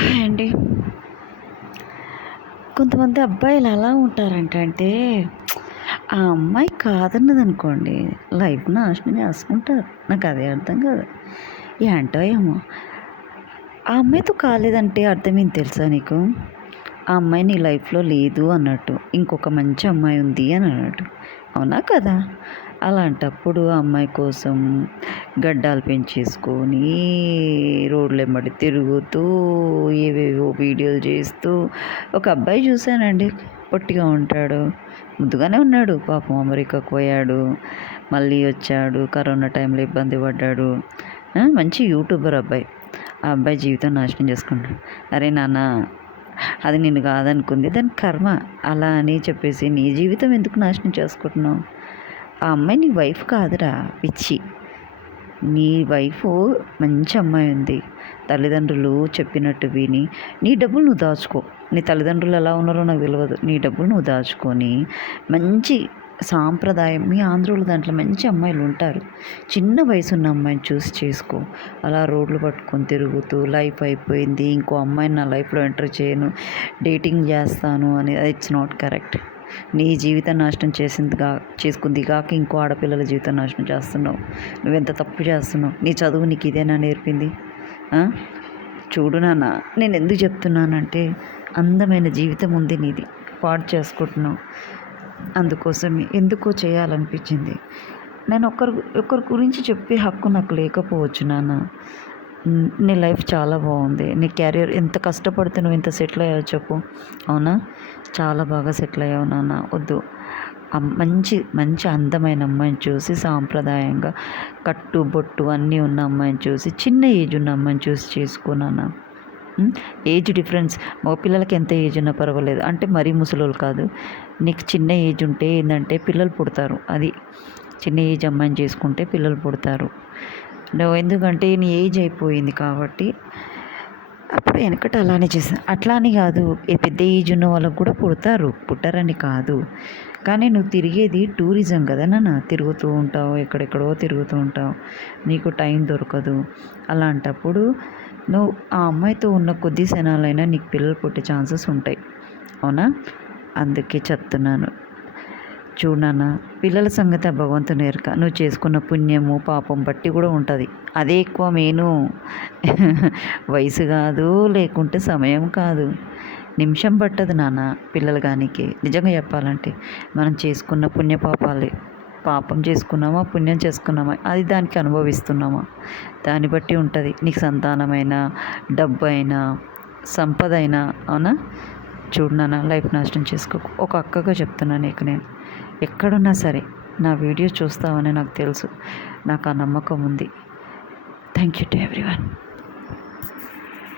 Hi అండి. కొంతమంది అబ్బాయిలు ఎలా ఉంటారంటే ఆ అమ్మాయి కాదన్నదనుకోండి లైఫ్ నాశనం చేసుకుంటారు. నాకు అదే అర్థం కాదు. ఏంటో ఏమో! ఆ అమ్మాయితో కాలేదంటే అర్థం ఏంటి తెలుసా నీకు? ఆ అమ్మాయి నీ లైఫ్‌లో లేదు అన్నట్టు. ఇంకొక మంచి అమ్మాయి ఉంది అని అన్నట్టు. అవునా కదా? అలాంటప్పుడు ఆ అమ్మాయి కోసం గడ్డాలు పెంచేసుకొని రోడ్లెమ్మట తిరుగుతూ ఏవేవో వీడియోలు చేస్తూ ఒక అబ్బాయి చూశానండి. పొట్టిగా ఉంటాడు. ముద్దుగానే ఉన్నాడు. పాపం అమెరికాకు పోయాడు. మళ్ళీ వచ్చాడు. కరోనా టైంలో ఇబ్బంది పడ్డాడు. మంచి యూట్యూబర్ అబ్బాయి. ఆ అబ్బాయి జీవితం నాశనం చేసుకున్నాడు. అరే నాన్న, అది నిన్ను కాదనుకుంది. దాని కర్మ. అలా అని చెప్పేసి నీ జీవితం ఎందుకు నాశనం చేసుకుంటున్నావు? ఆ అమ్మాయి నీ వైఫ్ కాదురా పిచ్చి. నీ వైఫ్ మంచి అమ్మాయి ఉంది. తల్లిదండ్రులు చెప్పినట్టు విని నీ డబ్బులు నువ్వు దాచుకో. నీ తల్లిదండ్రులు ఎలా ఉన్నారో నాకు తెలియదు. నీ డబ్బులు నువ్వు దాచుకొని మంచి సాంప్రదాయం, మీ ఆంధ్రోళ్ళ దాంట్లో మంచి అమ్మాయిలు ఉంటారు. చిన్న వయసు ఉన్న అమ్మాయిని చూసి చేసుకో. అలా రోడ్లు పట్టుకొని తిరుగుతూ లైఫ్ అయిపోయింది, ఇంకో అమ్మాయిని నా లైఫ్లో ఎంటర్ చేయను, డేటింగ్ చేస్తాను అని, ఇట్స్ నాట్ కరెక్ట్. నీ జీవితం నాశనం చేసుకుంది కాక ఇంకో ఆడపిల్లల జీవితం నాశనం చేస్తున్నావు. నువ్వెంత తప్పు చేస్తున్నావు. నీ చదువు నీకు ఇదేనా నేర్పింది? చూడు నాన్న, నేను ఎందుకు చెప్తున్నానంటే అందమైన జీవితం ఉంది నీది, పాడు చేసుకుంటున్నావు. అందుకోసమే ఎందుకో చేయాలనిపించింది. నేను ఒకరి గురించి చెప్పే హక్కు నాకు లేకపోవచ్చు నాన్న. నీ లైఫ్ చాలా బాగుంది. నీ కెరియర్ ఎంత కష్టపడితే నువ్వు ఇంత సెటిల్ అయ్యావు చెప్పు. అవునా? చాలా బాగా సెటిల్ అయ్యావు నాన్న. వద్దు. మంచి మంచి అందమైన అమ్మాయిని చూసి సాంప్రదాయంగా కట్టు బొట్టు అన్నీ ఉన్న అమ్మాయిని చూసి, చిన్న ఏజ్ ఉన్న అమ్మాయిని చూసి చేసుకో నాన్న. ఏజ్ డిఫరెన్స్ మగ పిల్లలకి ఎంత ఏజ్ ఉన్నా పర్వాలేదు. అంటే మరీ ముసలోళ్ళు కాదు. నీకు చిన్న ఏజ్ ఉంటే ఏంటంటే పిల్లలు పుడతారు. అది చిన్న ఏజ్ అమ్మాయిని చేసుకుంటే పిల్లలు పుడతారు. నువ్వు ఎందుకంటే నీ ఏజ్ అయిపోయింది కాబట్టి అప్పుడు వెనకట అలానే చేసాను. అట్లా అని కాదు, పెద్ద ఏజ్ ఉన్న వాళ్ళకు కూడా పుట్టరని కాదు. కానీ నువ్వు తిరిగేది టూరిజం కదా నాన్న. తిరుగుతూ ఉంటావు, ఎక్కడెక్కడో తిరుగుతూ ఉంటావు, నీకు టైం దొరకదు. అలాంటప్పుడు నువ్వు ఆ అమ్మాయితో ఉన్న కొద్ది క్షణాలైనా నీకు పిల్లలు పుట్టే ఛాన్సెస్ ఉంటాయి. అవునా? అందుకే చెప్తున్నాను. చూడు నాన్న, పిల్లల సంగతి ఆ భగవంతుని ఎరుక. నువ్వు చేసుకున్న పుణ్యము పాపం బట్టి కూడా ఉంటుంది. అదే ఎక్కువ మెయిను. వయసు కాదు, లేకుంటే సమయం కాదు, నిమిషం పట్టదు నాన్న పిల్లలు గానికి. నిజంగా చెప్పాలంటే మనం చేసుకున్న పుణ్యపాపాలే. పాపం చేసుకున్నామా పుణ్యం చేసుకున్నామా అది దానికి అనుభవిస్తున్నామా దాన్ని బట్టి ఉంటుంది. నీకు సంతానమైనా, డబ్బు అయినా, సంపద అయినా. అవునా? చూడు నాన్న, లైఫ్ నాశనం చేసుకోకు. ఒక అక్కగా చెప్తున్నాను నీకు నేను. ఎక్కడున్నా సరే నా వీడియో చూస్తావని నాకు తెలుసు. నాకు ఆ నమ్మకం ఉంది. Thank you to everyone.